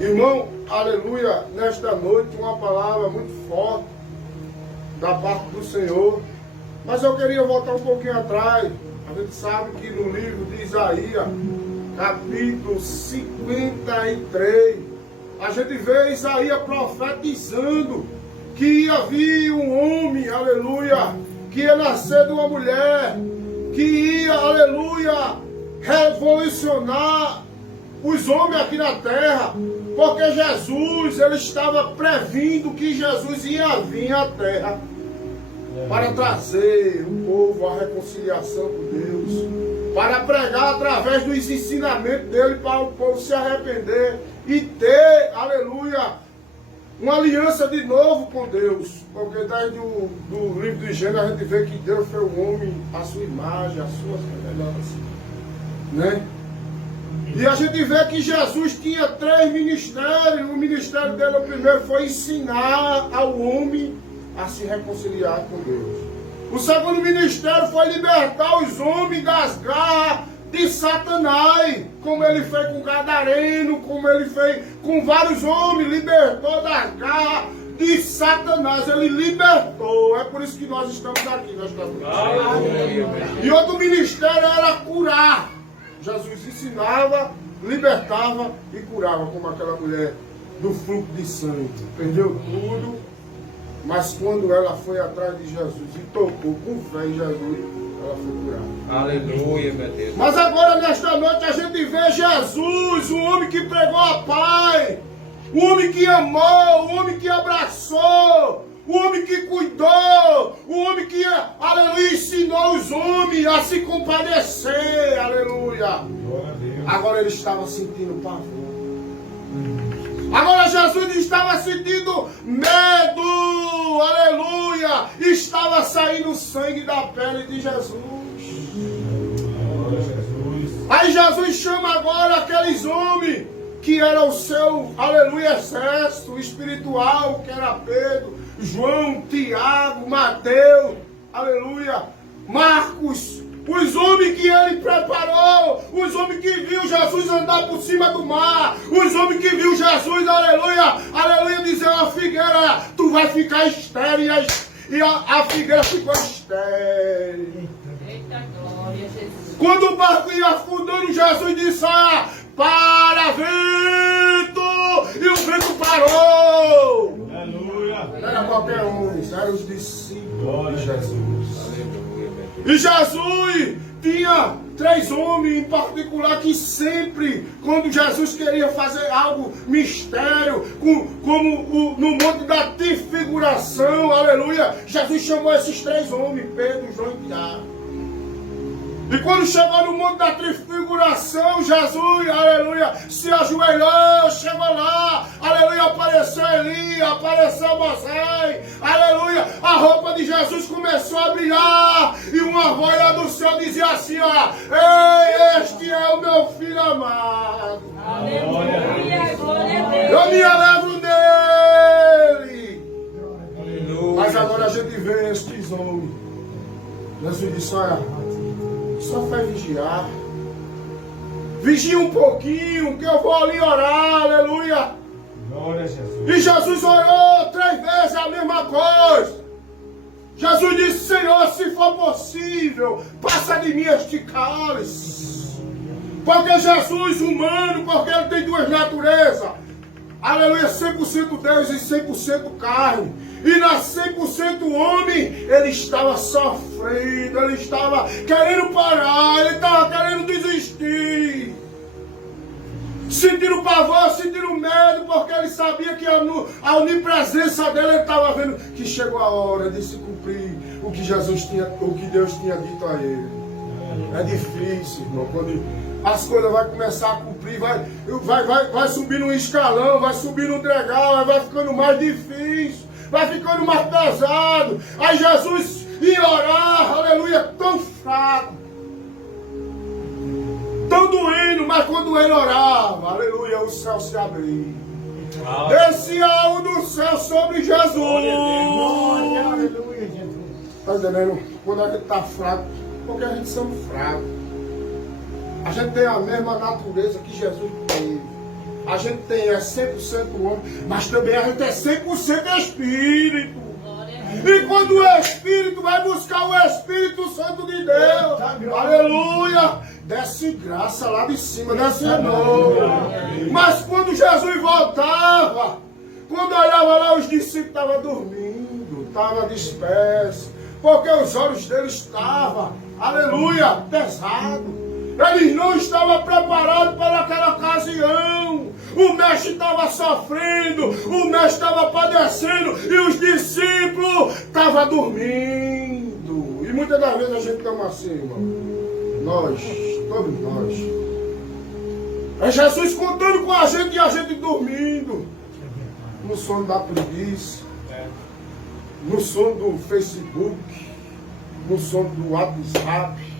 Irmão, aleluia, nesta noite uma palavra muito forte da parte do Senhor. Mas eu queria voltar um pouquinho atrás. A gente sabe que no livro de Isaías, capítulo 53, a gente vê Isaías profetizando que ia vir um homem, aleluia, que ia nascer de uma mulher, que ia, aleluia, revolucionar os homens aqui na terra, porque Jesus, ele estava previndo que Jesus ia vir à terra para trazer o povo à reconciliação com Deus, para pregar através dos ensinamentos dele para o povo se arrepender e ter, aleluia, uma aliança de novo com Deus. Porque desde do livro de Gênesis a gente vê que Deus fez o homem à sua imagem, à sua semelhança, né? E a gente vê que Jesus tinha 3 ministérios. O ministério dele, o primeiro, foi ensinar ao homem a se reconciliar com Deus. O segundo ministério foi libertar os homens das garras de Satanás, como ele fez com Gadareno, como ele fez com vários homens, libertou das garras de Satanás, ele libertou. É por isso que nós estamos aqui. E outro ministério era curar. Jesus ensinava, libertava e curava, como aquela mulher do fluxo de sangue. Perdeu tudo, mas quando ela foi atrás de Jesus e tocou com fé em Jesus, ela foi curada. Aleluia, meu Deus. Mas agora, nesta noite, a gente vê Jesus, o homem que pregou a paz, o homem que amou, o homem que abraçou, o homem que cuidou, o homem que, aleluia, ensinou os homens a se compadecer, aleluia. Agora ele estava sentindo pavor. Agora Jesus estava sentindo medo, aleluia. Estava saindo sangue da pele de Jesus. Aí Jesus chama agora aqueles homens que era o seu, aleluia, exército espiritual, que era Pedro, João, Tiago, Mateus, aleluia, Marcos, os homens que ele preparou, os homens que viu Jesus andar por cima do mar, os homens que viu Jesus, aleluia, aleluia, dizer a figueira, tu vai ficar estéril, e a figueira ficou estéril. Eita glória, Jesus. Quando o barco ia afundando, Jesus disse, para vento, e o vento parou. Aleluia. Não era qualquer um, eram os discípulos de Jesus. Aleluia, meu Deus. E Jesus tinha 3 homens em particular que sempre, quando Jesus queria fazer algo mistério, como no monte da transfiguração, aleluia, Jesus chamou esses 3 homens, Pedro, João e Tiago. E quando chegou no monte da transfiguração, Jesus, aleluia, se ajoelhou, chegou lá, aleluia, apareceu Eli, apareceu Moisés, aleluia, a roupa de Jesus começou a brilhar, e uma voz lá do céu dizia assim, ei, este é o meu filho amado. Aleluia, glória a Deus. Eu me alegro dele. Aleluia. Mas agora a gente vê estes homens. Jesus disse, só faz vigiar. Vigia um pouquinho, que eu vou ali orar, aleluia. Glória a Jesus. E Jesus orou 3 vezes a mesma coisa. Jesus disse, Senhor, se for possível, passa de mim este cálice. Porque Jesus, humano, porque ele tem 2 naturezas. Aleluia, 100% Deus e 100% carne. E na 100% homem, ele estava sofrendo, ele estava querendo parar, ele estava querendo desistir. Sentindo pavor, sentindo medo, porque ele sabia que a onipresença dele, ele estava vendo que chegou a hora de se cumprir o que Deus tinha dito a ele. É difícil, irmão, quando as coisas vão começar a cumprir, vai subir no escalão, vai subir no degrau, vai ficando mais difícil, vai ficando mais pesado. Aí Jesus ia orar, aleluia, tão fraco, tão doendo, mas quando ele orava, aleluia, o céu se abria. Descia algo do céu sobre Jesus. Aleluia, Jesus. Está entendendo? Quando a gente está fraco, porque a gente somos fracos. A gente tem a mesma natureza que Jesus teve. A gente é 100% homem, mas também a gente é 100% espírito. E quando o Espírito vai buscar o Espírito Santo de Deus, aleluia, desce graça lá de cima, desce amor. Mas quando Jesus voltava, quando olhava lá, os discípulos estavam dormindo, estavam dispersos, porque os olhos deles estavam, aleluia, pesados. Eles não estavam preparados para aquela ocasião. O mestre estava sofrendo, o mestre estava padecendo e os discípulos estavam dormindo. E muitas das vezes a gente estamos assim, irmão. Nós, todos nós. É Jesus contando com a gente e a gente dormindo. No sono da preguiça, no sono do Facebook, no sono do WhatsApp.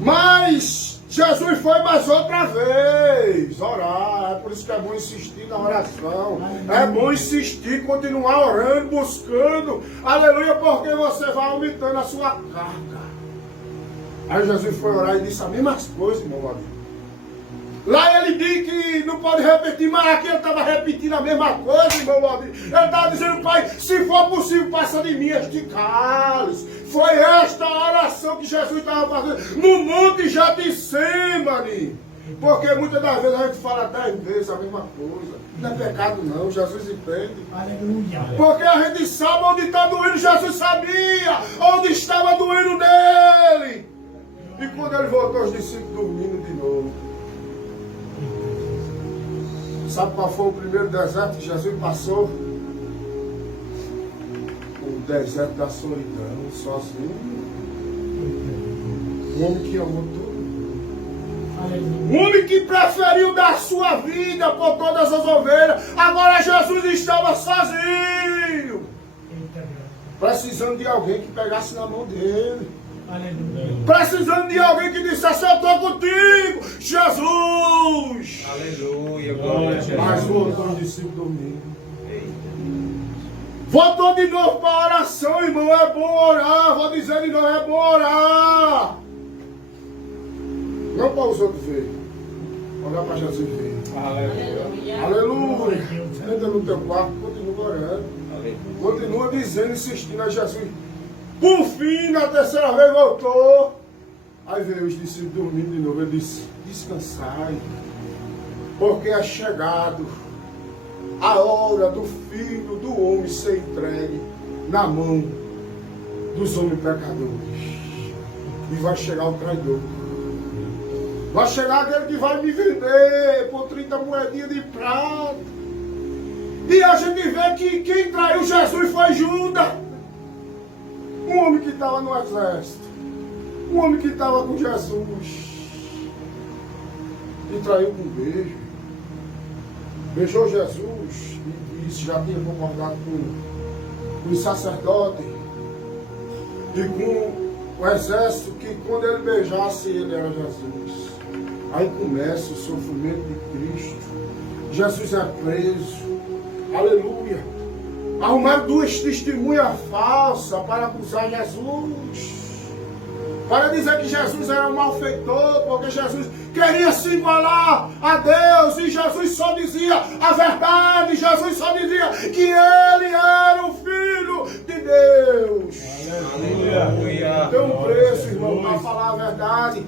Mas Jesus foi mais outra vez orar. É por isso que é bom insistir na oração. É bom insistir, continuar orando, buscando. Aleluia, porque você vai aumentando a sua carga. Aí Jesus foi orar e disse as mesmas coisas, irmão amigo. Lá ele diz que não pode repetir, mas aqui ele estava repetindo a mesma coisa, irmão amigo. Ele estava dizendo, Pai, se for possível, passa de mim este cálice. Foi esta a oração que Jesus estava fazendo no Monte Getsemane. Porque muitas das vezes a gente fala 10 vezes a mesma coisa. Não é pecado não, Jesus entende. Aleluia. Porque a gente sabe onde está doendo, Jesus sabia onde estava doendo nele. E quando ele voltou, os discípulos dormindo de novo. Sabe qual foi o primeiro deserto que Jesus passou? O deserto da solidão, sozinho. Um homem que amou tudo. Um homem que preferiu dar sua vida por todas as ovelhas. Agora Jesus estava sozinho. Precisando de alguém que pegasse na mão dele. Precisando de alguém que dissesse, eu estou contigo, Jesus. Aleluia, glória a Jesus. Mas voltou os discípulos dormindo. Voltou de novo para a oração, irmão. É bom orar. Vou dizer de novo, é bom orar. Não para os outros verem. Olhar para Jesus ver. Aleluia. Aleluia. Entra no teu quarto, continua orando. Aleluia. Continua dizendo, insistindo a Jesus. Por fim, na terceira vez voltou. Aí veio os discípulos dormindo de novo. Ele disse, descansai, porque é chegado a hora do Filho do Homem ser entregue na mão dos homens pecadores. E vai chegar o traidor. Vai chegar aquele que vai me vender por 30 moedinhas de prata. E a gente vê que quem traiu Jesus foi Judas. Um homem que estava no exército. Um homem que estava com Jesus. E traiu com um beijo. Beijou Jesus. E isso já tinha concordado com os sacerdotes. E com o exército, que quando ele beijasse, ele era Jesus. Aí começa o sofrimento de Cristo. Jesus é preso. Aleluia. Arrumaram 2 testemunhas falsas para acusar Jesus. Para dizer que Jesus era um malfeitor, porque Jesus queria se igualar a Deus. E Jesus só dizia a verdade. Jesus só dizia que ele era o Filho de Deus. Aleluia. Tem um preço, irmão, para falar a verdade.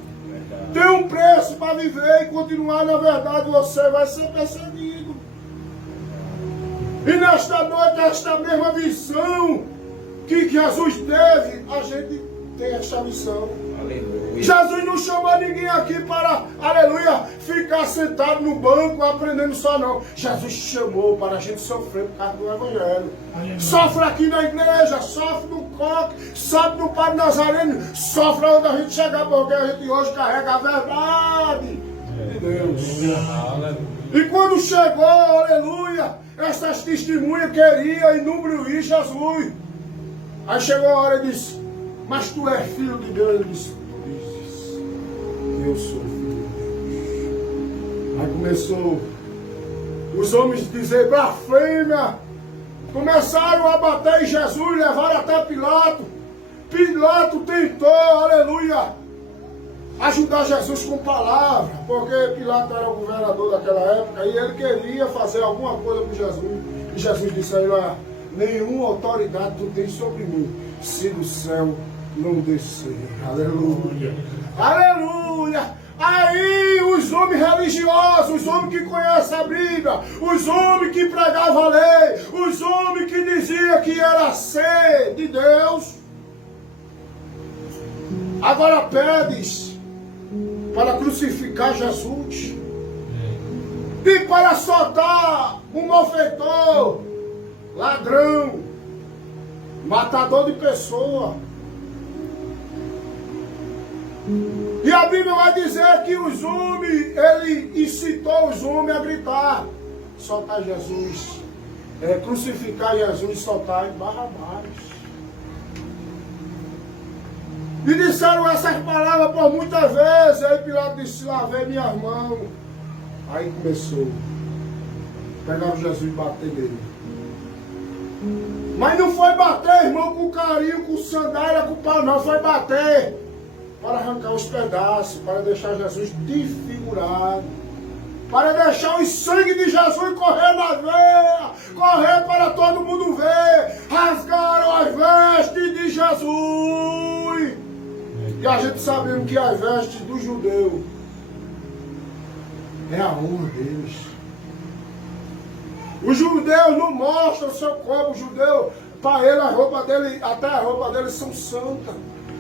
Tem um preço para viver e continuar na verdade. Você vai ser perseguido. E nesta noite, esta mesma missão que Jesus teve, a gente tem esta missão. Aleluia. Jesus não chamou ninguém aqui para, aleluia, ficar sentado no banco aprendendo só não. Jesus chamou para a gente sofrer por causa do Evangelho. Aleluia. Sofre aqui na igreja, sofre no coque, sofre no Padre Nazareno, sofre onde a gente chegar, porque a gente hoje carrega a verdade de Deus. E quando chegou, aleluia, essas testemunhas queriam em número ir Jesus. Aí chegou a hora e disse, mas tu és filho de Deus. Ele disse, tu dizes que eu sou filho de Deus. Aí começou os homens dizer blasfêmia. Começaram a bater em Jesus, levaram até Pilato. Pilato tentou, aleluia, ajudar Jesus com palavra, porque Pilatos era o governador daquela época e ele queria fazer alguma coisa com Jesus. E Jesus disse a ele: olha, nenhuma autoridade tu tens sobre mim, se do céu não descer. Aleluia. Aleluia. Aí os homens religiosos, os homens que conhecem a Bíblia, os homens que pregavam a lei, os homens que diziam que era ser de Deus, agora pedes para crucificar Jesus e para soltar um malfeitor, ladrão, matador de pessoa. E a Bíblia vai dizer que os homens, ele incitou os homens a gritar: soltar Jesus, crucificar Jesus e soltar Barrabás. E disseram essas palavras por muitas vezes. Aí Pilatos disse: lavei minhas mãos. Aí começou. Pegaram Jesus e bater nele. Mas não foi bater, irmão, com carinho, com sandália, com pau, não. Foi bater para arrancar os pedaços, para deixar Jesus desfigurado, para deixar o sangue de Jesus correr na veia, correr para todo mundo ver. Rasgaram as vestes de Jesus. E a gente sabemos que as vestes do judeu é a honra deles. Os judeus não mostram o seu corpo. O judeu, para ele, a roupa dele, até a roupa dele são santas.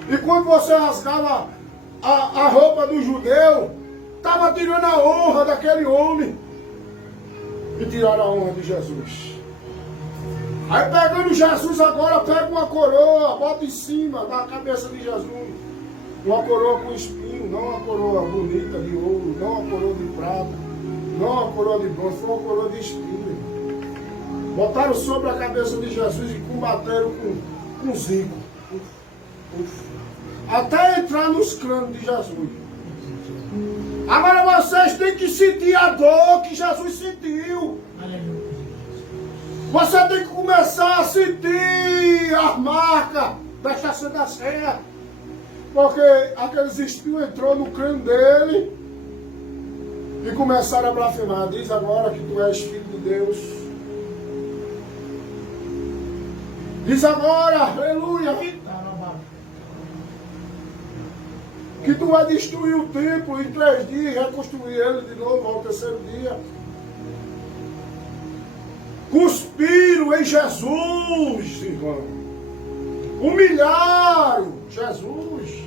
E quando você rasgava a roupa do judeu, estava tirando a honra daquele homem. E tiraram a honra de Jesus. Aí pegando Jesus agora, pega uma coroa, bota em cima da cabeça de Jesus. Uma coroa com espinho, não uma coroa bonita de ouro, não uma coroa de prata, não uma coroa de bronze, foi uma coroa de espinho. Botaram sobre a cabeça de Jesus e combateram com zico. Até entrar nos crânios de Jesus. Agora vocês têm que sentir a dor que Jesus sentiu. Você tem que começar a sentir as marcas da estação da Serra. Porque aqueles espinhos entrou no crânio dele e começaram a blasfemar. Diz agora que tu és filho de Deus. Diz agora, aleluia, que tu vai destruir o templo em 3 dias e reconstruir ele de novo ao 3º dia. Cuspiram em Jesus, irmão. Humilharam Jesus.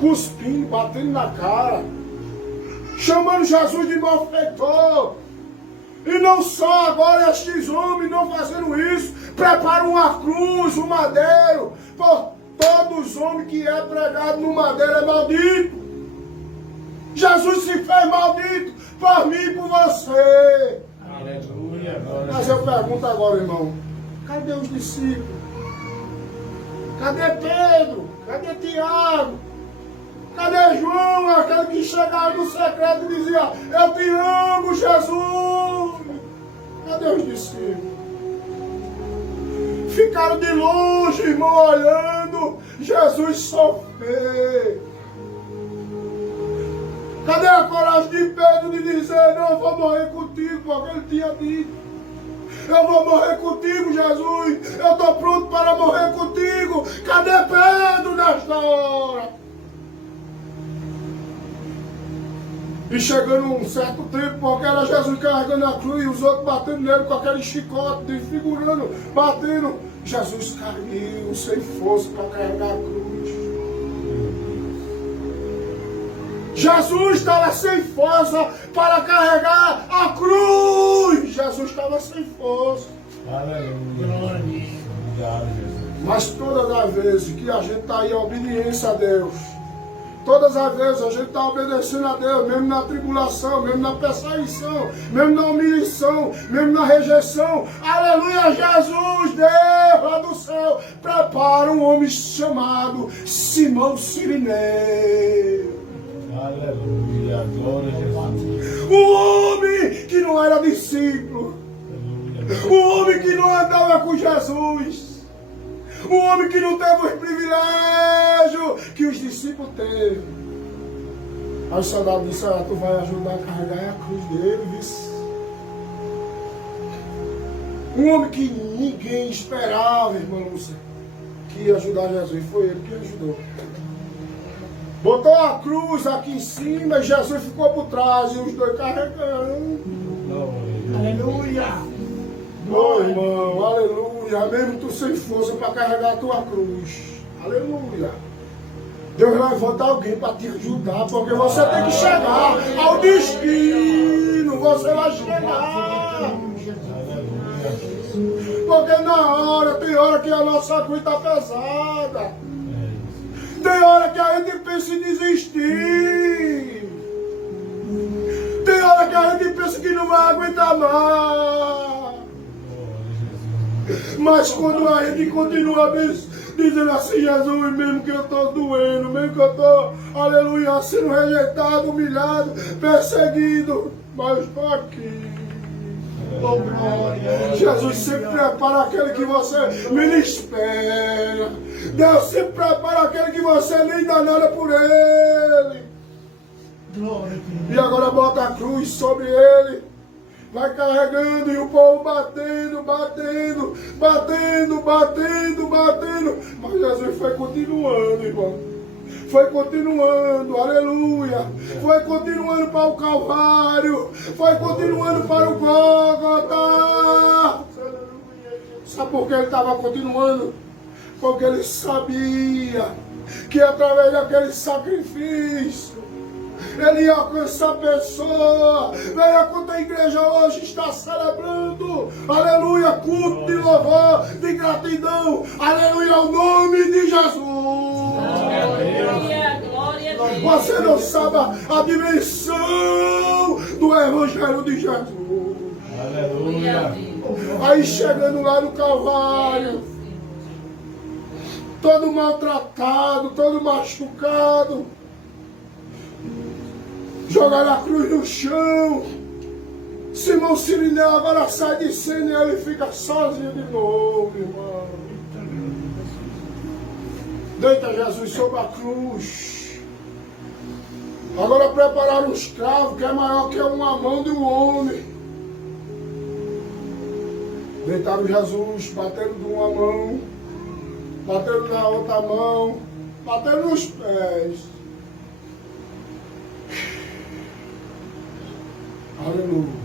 Cuspindo, batendo na cara. Chamando Jesus de malfeitor. E não só agora estes homens não fazendo isso. Preparam uma cruz, um madeiro. Por todos os homens que é pregado no madeiro é maldito. Jesus se fez maldito por mim e por você. Aleluia. Mas eu pergunto agora, irmão, cadê os discípulos? Cadê Pedro? Cadê Tiago? Cadê João? Aquele que chegava no secreto e dizia: eu te amo, Jesus. Cadê os discípulos? Ficaram de longe, irmão, olhando Jesus sofrer. Cadê a coragem de Pedro de dizer: não, eu vou morrer contigo, porque ele tinha dito: eu vou morrer contigo, Jesus, eu estou pronto para morrer contigo. Cadê Pedro nesta hora? E chegando um certo tempo, porque era Jesus carregando a cruz e os outros batendo nele com aquele chicote, desfigurando, batendo. Jesus caiu sem força para carregar a cruz. Jesus estava sem força para carregar a cruz. Jesus estava sem força. Aleluia. Obrigado, Jesus. Mas todas as vezes que a gente está em obediência a Deus, todas as vezes a gente está obedecendo a Deus, mesmo na tribulação, mesmo na perseguição, mesmo na humilhação, mesmo na rejeição. Aleluia, Jesus, Deus lá do céu, prepara um homem chamado Simão Sirineu. Aleluia, glória a Jesus. Um homem que não era discípulo. Aleluia. Um homem que não andava com Jesus. Um homem que não teve os privilégios desejo que os discípulos teve. Aí o soldado disse, olha, tu vai ajudar a carregar a cruz dele, viu? Um homem que ninguém esperava, irmã Lúcia, que ia ajudar Jesus. Foi ele que ajudou. Botou a cruz aqui em cima e Jesus ficou por trás e os dois carregando. Aleluia. Oh, irmão, aleluia. Mesmo tu sem força para carregar a tua cruz. Aleluia. Deus vai levantar alguém para te ajudar, porque você tem que chegar ao destino. Você vai chegar. Porque na hora, tem hora que a nossa cruz está pesada. Tem hora que a gente pensa em desistir. Tem hora que a gente pensa que não vai aguentar mais. Mas quando a gente continua dizendo assim, Jesus, mesmo que eu estou doendo, mesmo que eu estou, aleluia, sendo rejeitado, humilhado, perseguido, mas estou aqui. Oh, glória. Jesus sempre prepara aquele que você nem espera. Deus sempre prepara aquele que você nem dá nada por ele. E agora bota a cruz sobre ele. Vai carregando e o povo batendo, batendo, batendo, batendo, batendo. Mas Jesus foi continuando, irmão. Foi continuando, aleluia. Foi continuando para o Calvário. Foi continuando para o Gólgota. Sabe por que ele estava continuando? Porque ele sabia que através daquele sacrifício ele ia alcançar a pessoa. Veja quanto a igreja hoje está celebrando, aleluia, culto de louvor, de gratidão, aleluia, ao nome de Jesus. Glória, glória a Deus. Você não sabe a dimensão do Evangelho de Jesus. Glória a Aleluia. Deus. Aí chegando lá no Calvário, todo maltratado, todo machucado, jogaram a cruz no chão. Simão Sirineu agora sai de cena e ele fica sozinho de novo, irmão. Deita Jesus sobre a cruz. Agora prepararam um escravo que é maior que uma mão de um homem. Deitaram Jesus, bateram de uma mão, bateram na outra mão, bateram nos pés. Aleluia.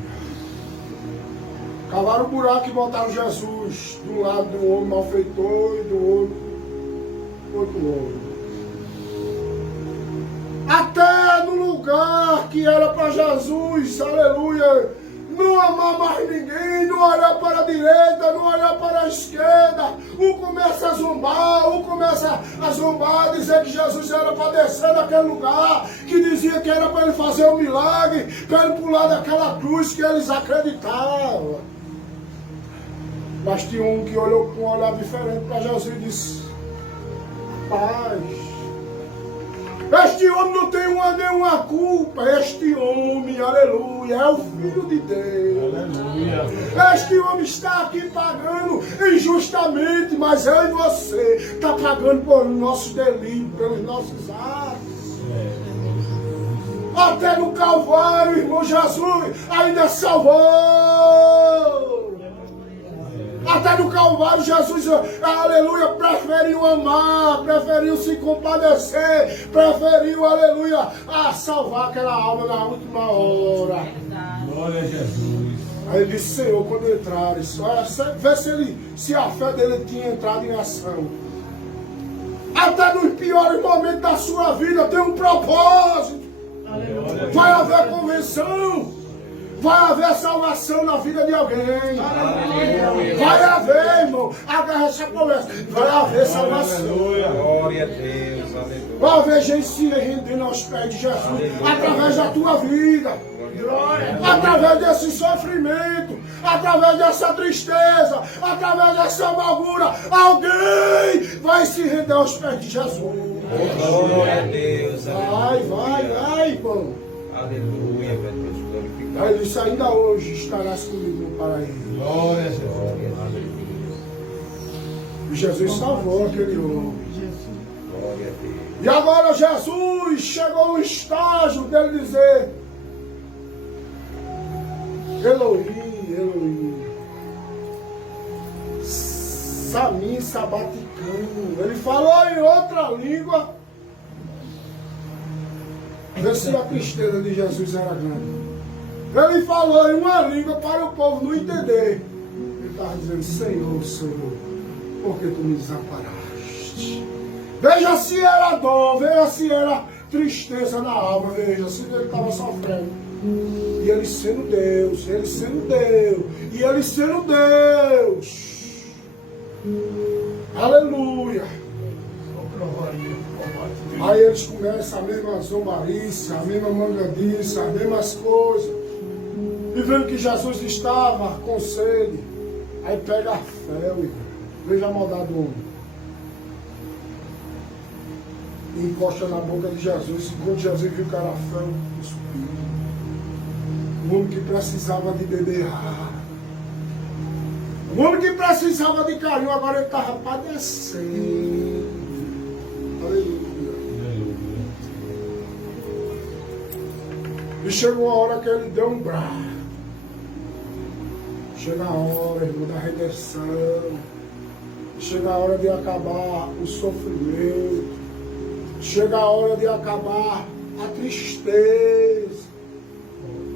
Cavaram um buraco e botaram Jesus de um lado do homem malfeitor e do outro homem. Até no lugar que era para Jesus, aleluia, não amar mais ninguém, não olhar para a direita, não olhar para a esquerda. Um começa a zombar, dizer que Jesus era para descer daquele lugar, que dizia que era para ele fazer um milagre, para ele pular daquela cruz que eles acreditavam. Mas tinha um que olhou com um olhar diferente para Jesus e disse: paz. Este homem não tem nenhuma culpa. Este homem, aleluia, é o Filho de Deus. Aleluia. Este homem está aqui pagando injustamente, mas eu e você está pagando por nossos delitos, pelos nossos atos. Até no Calvário, irmão, Jesus ainda salvou. Até no Calvário, Jesus, aleluia, preferiu amar, preferiu se compadecer, preferiu, aleluia, salvar aquela alma na última hora. Glória a Jesus. Aí ele disse: Senhor, quando entrares, vê se a fé dele tinha entrado em ação. Até nos piores momentos da sua vida tem um propósito. Vai haver convenção. Vai haver salvação na vida de alguém. Vai haver, irmão. Agarra essa conversa. Vai haver salvação. Glória a Deus, aleluia. Vai haver gente se rendendo aos pés de Jesus. Através da tua vida. Através desse sofrimento. Através dessa tristeza. Através dessa amargura. Alguém vai se render aos pés de Jesus. Glória a Deus, Vai, irmão. aleluia, meu Deus, glorificado. Aí ele disse: ainda hoje estarás comigo no paraíso. Glória a Jesus. E Jesus salvou aquele homem. Glória a Deus. E agora Jesus chegou no estágio dele dizer: Eloi, Eloi, Samim Sabaticano. Ele falou em outra língua. Vê se a tristeza de Jesus era grande. Ele falou em uma língua para o povo não entender. Ele estava dizendo: Senhor, Senhor, por que tu me desamparaste? Veja se era dor, veja se era tristeza na alma, veja se ele estava sofrendo. E ele sendo Deus, ele sendo Deus, e ele sendo Deus. Aleluia. Aí eles começam a mesma zombarice, a mesma mangadice, as mesmas coisas. E vendo que Jesus estava com sede. Aí pega a fé, irmão. Veja a maldade do homem. E encosta na boca de Jesus. E quando Jesus viu que era fé, ele subiu. O homem que precisava de beber água. O homem que precisava de carinho, agora ele estava padecendo. Aleluia. E chegou a hora que ele deu um brado. Chega a hora, irmão, da redenção. Chega a hora de acabar o sofrimento. Chega a hora de acabar a tristeza.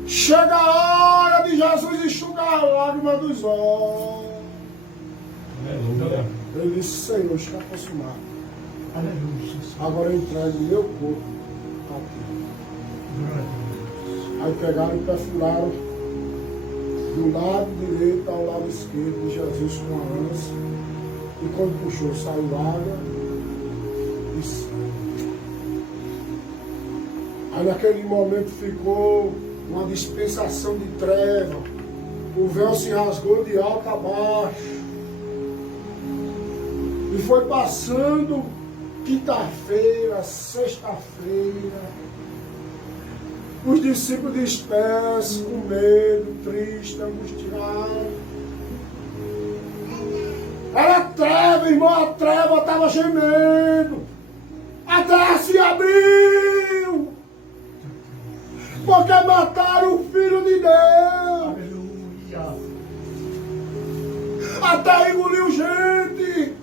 Chega a hora de Jesus enxugar a lágrima dos olhos. Aleluia. Ele disse: Senhor, está consumado. Aleluia. Agora eu entrego o meu corpo a ti. Aí pegaram e perfuraram do lado direito ao lado esquerdo de Jesus com a lança. E quando puxou, saiu água e sangue. Aí naquele momento ficou uma dispensação de treva. O véu se rasgou de alto a baixo. E foi passando quinta-feira, sexta-feira. Os discípulos dispersos, com medo, triste, angustiados. Era treva, irmão, a treva estava gemendo. A terra se abriu. Porque mataram o Filho de Deus. Aleluia. A terra engoliu gente.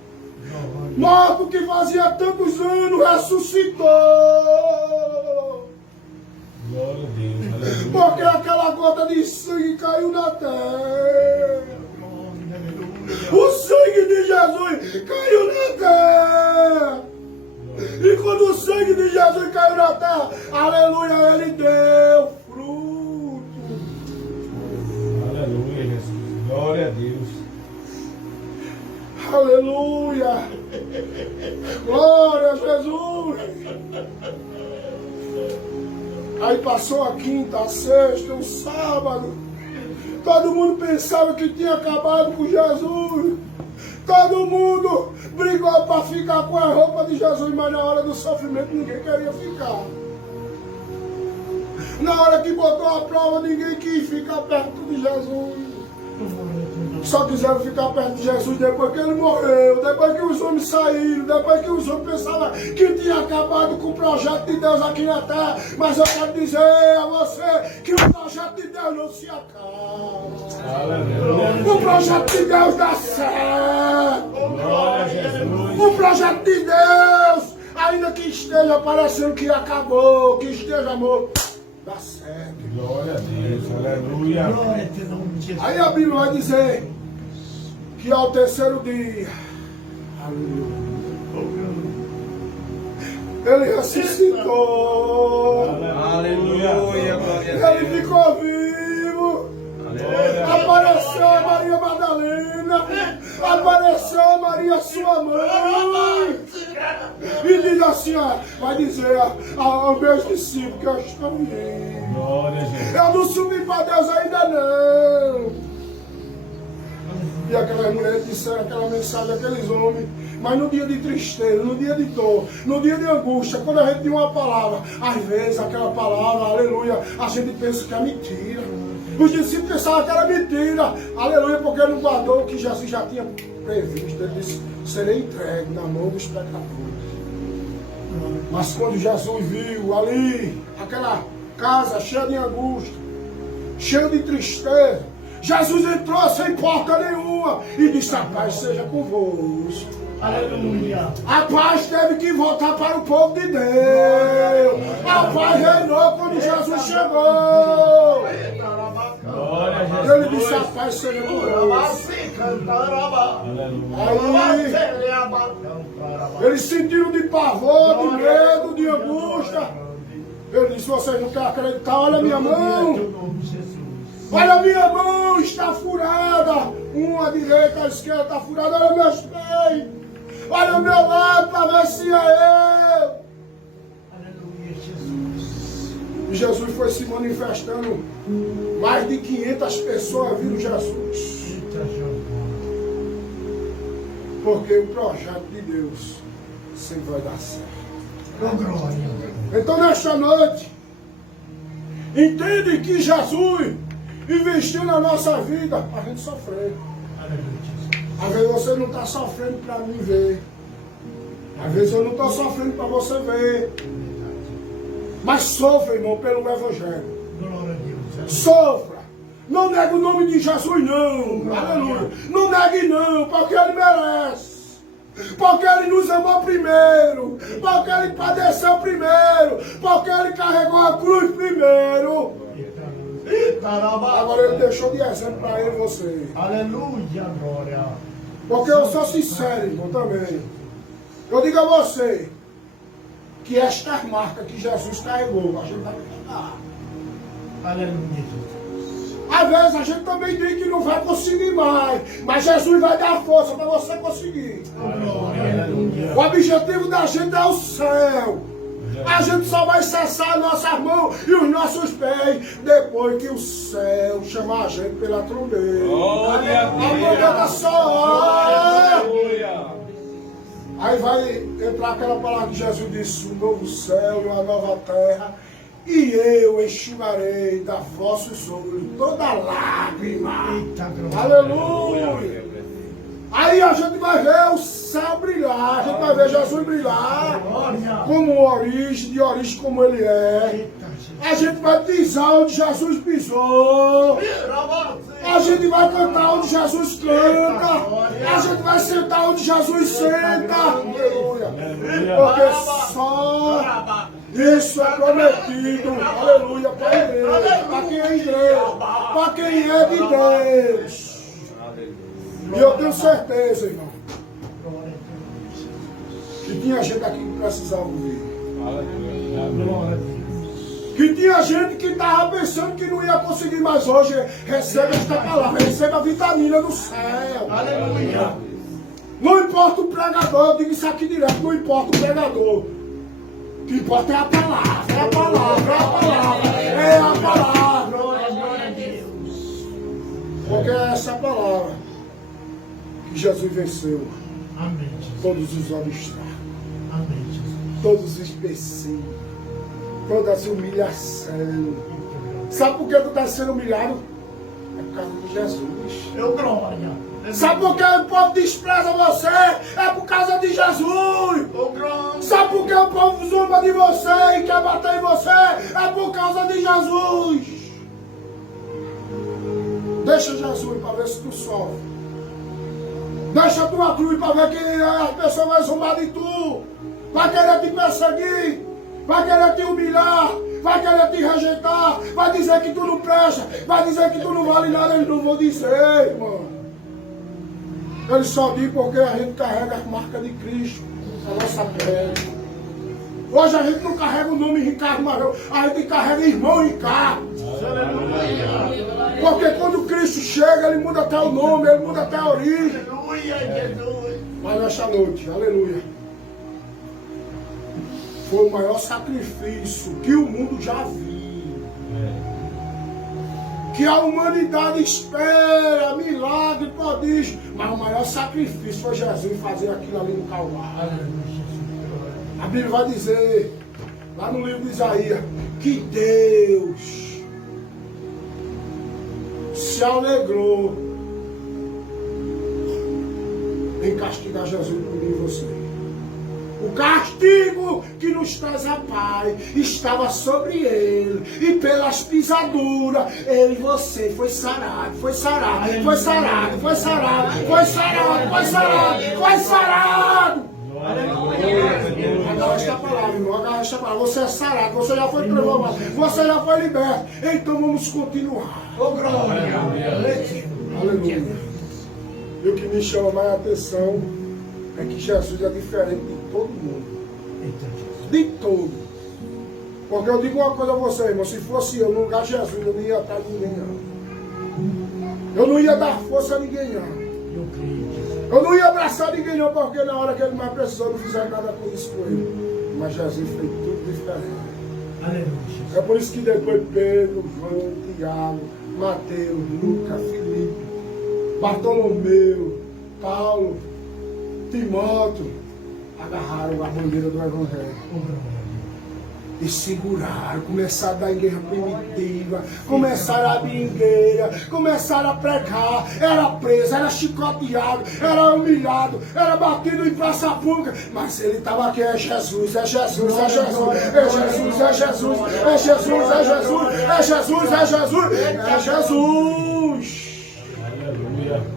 Morto que fazia tantos anos ressuscitou. Glória a Deus. Aleluia. Porque aquela gota de sangue caiu na terra. O sangue de Jesus caiu na terra. E quando o sangue de Jesus caiu na terra, aleluia, ele deu fruto. Aleluia, Jesus. Glória a Deus. Aleluia. Glória a Jesus. Aí passou a quinta, a sexta, o sábado. Todo mundo pensava que tinha acabado com Jesus. Todo mundo brigou para ficar com a roupa de Jesus, mas na hora do sofrimento ninguém queria ficar. Na hora que botou a prova, ninguém quis ficar perto de Jesus. Só quiseram ficar perto de Jesus depois que ele morreu, depois que os homens saíram, depois que os homens pensavam que tinha acabado com o projeto de Deus aqui na terra. Mas eu quero dizer a você que o projeto de Deus não se acaba. Aleluia. O projeto de Deus dá certo. Glória a Jesus. O projeto de Deus, ainda que esteja parecendo que acabou, que esteja morto, dá certo. Glória a Deus. Aleluia. Glória a teu nome de Jesus. Aí a Bíblia vai dizer que ao terceiro dia, aleluia, ele ressuscitou. Aleluia. Glória a Ele Deus. ficou vivo. Apareceu a Maria Madalena. Apareceu a Maria, sua mãe. E diz assim, ó, vai dizer aos meus discípulos que eu estou vivo. Glória a Jesus. Eu não subi para Deus ainda não. E aquelas mulheres disseram aquela mensagem, aqueles homens. Mas no dia de tristeza, no dia de dor, no dia de angústia, quando a gente tem uma palavra, às vezes aquela palavra, aleluia, a gente pensa que é mentira. Os discípulos pensavam que era mentira, aleluia, porque ele não guardou o que Jesus já tinha previsto. Ele disse: serei entregue na mão dos pecadores. Mas quando Jesus viu ali aquela casa cheia de angústia, cheia de tristeza, Jesus entrou sem porta nenhuma e disse: a paz seja convosco. Aleluia. A paz teve que voltar para o povo de Deus. A paz reinou quando Jesus chegou. Glória a Jesus. Ele disse: a paz seja convosco. Aí eles sentiram de pavor, de medo, de angústia. Ele disse: vocês não querem acreditar? Olha a minha mão. Olha a minha mão, está furada. Uma à direita, à esquerda está furada. Olha meus pés. Olha o meu lado para ver se é eu. Aleluia, Jesus. E Jesus foi se manifestando. Mais de 500 pessoas viram Jesus. Eita, Jeová. Porque o projeto de Deus sempre vai dar certo. Com glória. Então nesta noite, entende que Jesus investiu na nossa vida para a gente sofrer. Aleluia, Jesus. Às vezes você não está sofrendo para mim ver. Às vezes eu não estou sofrendo para você ver. Mas sofra, irmão, pelo Evangelho. Glória a Deus. Sofra. Não negue o nome de Jesus, não. Aleluia. Não negue, não, porque Ele merece. Porque Ele nos amou primeiro. Porque Ele padeceu primeiro. Porque Ele carregou a cruz primeiro. Agora Ele deixou de exemplo para ele e você. Aleluia, glória. Porque eu sou sincero, irmão, também. Eu digo a você que estas marcas que Jesus carregou, a gente vai carregar. Aleluia, Jesus. Às vezes a gente também diz que não vai conseguir mais, mas Jesus vai dar força para você conseguir. Glória, aleluia. O objetivo da gente é o céu. A gente só vai cessar nossas mãos e os nossos pés depois que o céu chamar a gente pela trombeta. Glória a A trombeta soa. Aleluia. Aí vai entrar aquela palavra que Jesus disse: um novo céu e uma nova terra, e eu enxugarei da vossos olhos toda lágrima. Eita, glória. Aleluia! Aí a gente vai ver o céu brilhar, a gente vai ver Jesus brilhar Glória. como origem, de origem como ele é. Eita, Jesus. A gente vai pisar onde Jesus pisou. A gente vai cantar onde Jesus canta. A gente vai sentar onde Jesus senta. Aleluia. Porque só isso é prometido. Aleluia. Para a igreja. Para quem é igreja. Para quem é de Deus. E eu tenho certeza, irmão, Glória a Deus. que tinha gente aqui que precisava ouvir. Glória a Deus. Que tinha gente que estava pensando que não ia conseguir mais hoje. Receba esta palavra, receba a vitamina do céu. Aleluia. Não importa o pregador, eu digo isso aqui direto, não importa o pregador. O que importa é a palavra, é a palavra, é a palavra, é a palavra. Glória a Deus. Porque é essa palavra que Jesus venceu Amém, Jesus. todos os obstáculos, Amém, Jesus. todos os empecilhos, todas as humilhações. Sabe por que tu está sendo humilhado? É por causa de Jesus. Eu glória. Sabe por que o povo despreza você? É por causa de Jesus. Eu glória. Sabe por que o povo zomba de você e quer bater em você? É por causa de Jesus. Deixa Jesus para ver se tu sofre. Deixa a tua cruz para ver que as pessoas vão zombar de tu. Vai querer te perseguir. Vai querer te humilhar. Vai querer te rejeitar. Vai dizer que tu não presta. Vai dizer que tu não vale nada. Eles não vão dizer, irmão. Eles só dizem porque a gente carrega as marcas de Cristo na nossa pele. Hoje a gente não carrega o nome Ricardo Marão. A gente carrega irmão Ricardo. Porque quando Cristo chega, Ele muda até o nome, Ele muda até a origem. Aleluia, Jesus. Mas nesta noite, aleluia, foi o maior sacrifício que o mundo já viu. Que a humanidade espera, milagre, prodígio. Mas o maior sacrifício foi Jesus fazer aquilo ali no Calvário. Aleluia, Jesus. A Bíblia vai dizer, lá no livro de Isaías, que Deus se alegrou em castigar Jesus por mim e você. O castigo que nos traz a paz estava sobre ele. E pelas pisaduras, ele e você foi sarado, foi sarado, foi sarado, foi sarado, foi sarado, foi sarado, foi sarado. Agarra esta palavra, irmão. Agarra esta palavra. Você é sarado, você já foi transformado, você já foi liberto. Então vamos continuar. Oh, glória. Aleluia. E o que me chama mais a atenção é que Jesus é diferente de todo mundo. De todo. Porque eu digo uma coisa a você, irmão. Se fosse eu no lugar de Jesus, eu não ia atrás de ninguém, não. Eu não ia dar força a ninguém, não. Eu não ia abraçar ninguém, não, porque na hora que ele mais precisou, não fizeram nada com isso com ele. Mas Jesus fez tudo diferente. Aleluia. É por isso que depois Pedro, João, Tiago, Mateus, Lucas, Filipe, Bartolomeu, Paulo, Timóteo agarraram a bandeira do Evangelho e seguraram, começaram a dar igreja primitiva, começaram a abrir igreja, começaram a pregar, era preso, era chicoteado, era humilhado, era batido em praça pública, mas ele estava aqui, é Jesus, é Jesus, é Jesus, é Jesus, é Jesus, é Jesus, é Jesus, é Jesus, é Jesus, é Jesus. Aleluia.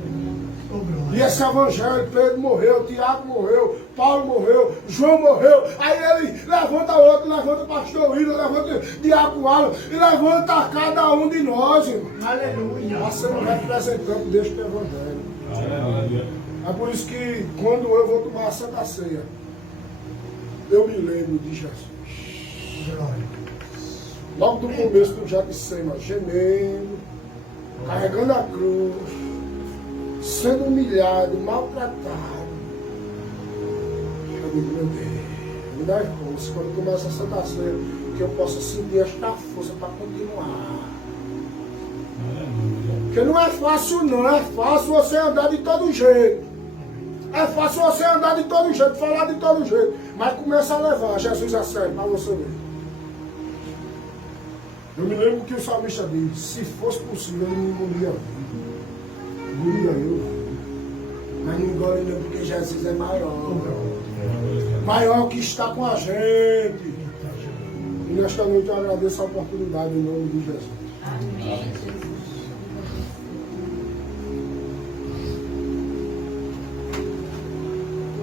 E esse evangelho, Pedro morreu, Tiago morreu, Paulo morreu, João morreu. Aí ele levanta outro, levanta o pastor William, levanta o Diabo Alan e levanta cada um de nós, irmão. Aleluia. Nós somos representantes deste evangelho. Aleluia. É por isso que quando eu vou tomar a Santa Ceia, eu me lembro de Jesus. Glória. Logo do começo do Jacicema, gemendo, carregando a cruz, sendo humilhado, maltratado. Eu digo, meu Deus, me dá força quando começa a Santa Ceia, que eu possa sentir esta força para continuar. Aleluia. Porque não é fácil não, é fácil você andar de todo jeito. É fácil você andar de todo jeito, falar de todo jeito. Mas começa a levar Jesus a sério para você ver. Eu me lembro que o salmista disse, se fosse possível eu não engolia vivo. Engolia eu. Mas não engole não, porque Jesus é maior. Maior que está com a gente. E nesta noite eu agradeço a oportunidade em nome de Jesus. Amém.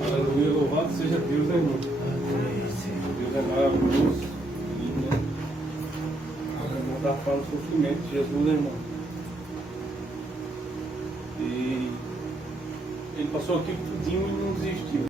Aleluia, louvado seja Deus, né, irmão? Deus é maravilhoso. Né? Não dá para o sofrimento de Jesus, né, irmão? E ele passou aqui tudinho e não desistiu.